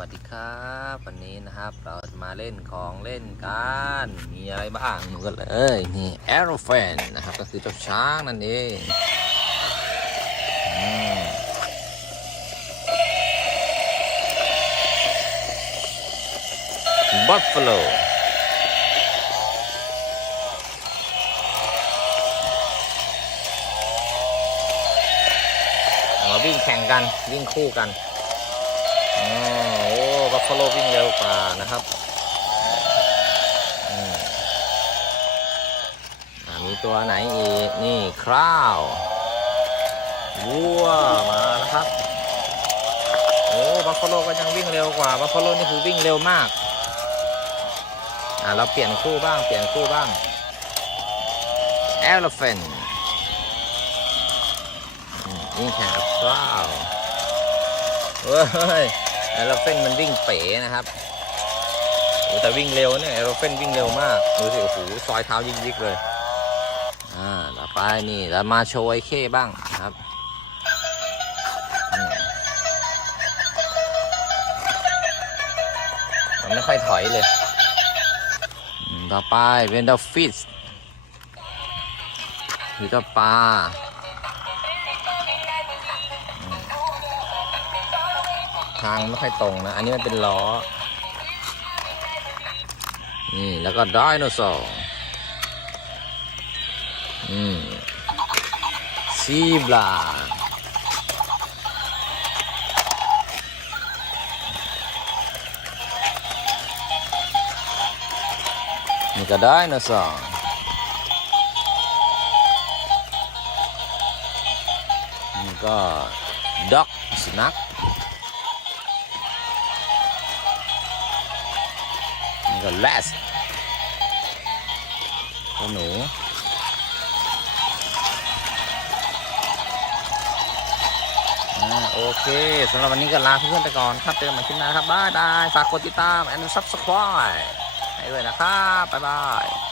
วัสดีครับวันนี้นะครับเรามาเล่นของเล่นกันมีอะไรบ้างดูกันเลยนี่ a e r o f a n นะครับก็คือเจ้าช้างนั่นเองบัฟฟาโลมาวิ่งแข่งกันวิ่งคู่กันอ๋อ ฟฟาโลวิ่งเร็วกว่านะครับอ่ามีตัวไหนอีก นี่คราววัวมาแล้วครับ โอ้บัฟฟาโลก็ยังวิ่งเร็วกว่าบัฟฟาโลนี่คือวิ่งเร็วมาก อ่าเราเปลี่ยนคู่บ้าง เปลี่ยนคู่บ้าง elephant อืมวิ่งแข่งกับคราวเฮ้ย อโรเฟนมันวิ่งเป๋นะครับโอ้แต่วิ่งเร็วเนี่ยแอโรเฟนวิ่งเร็วมากดูสิโอ้โหซอยเท้ายิกๆเลยอ่าต่อไปนี่เรามาโชว์ไอเข้บ้างนะครับมันไม่ค่อยถอยเลยต่อไปเวนดอฟฟิสคือเจ้าปลา ทางไม่ค่อยตรงนะ อันนี้มันเป็นล้อ นี่แล้วก็ไดโนเสาร์อืมซีบลานี่ก็ไดโนเสาร์นี่ก็ด็อกสุนัข นี่ก็แลสตัวหนูโอเคสำหรับวันนี้ก็ลาเพื่อนๆไปก่อนครับ เจอกันใหม่คลิปหน้าครับบายบาย ฝากกดติดตาม and subscribe ให้ด้วยนะครับ บ๊ายบาย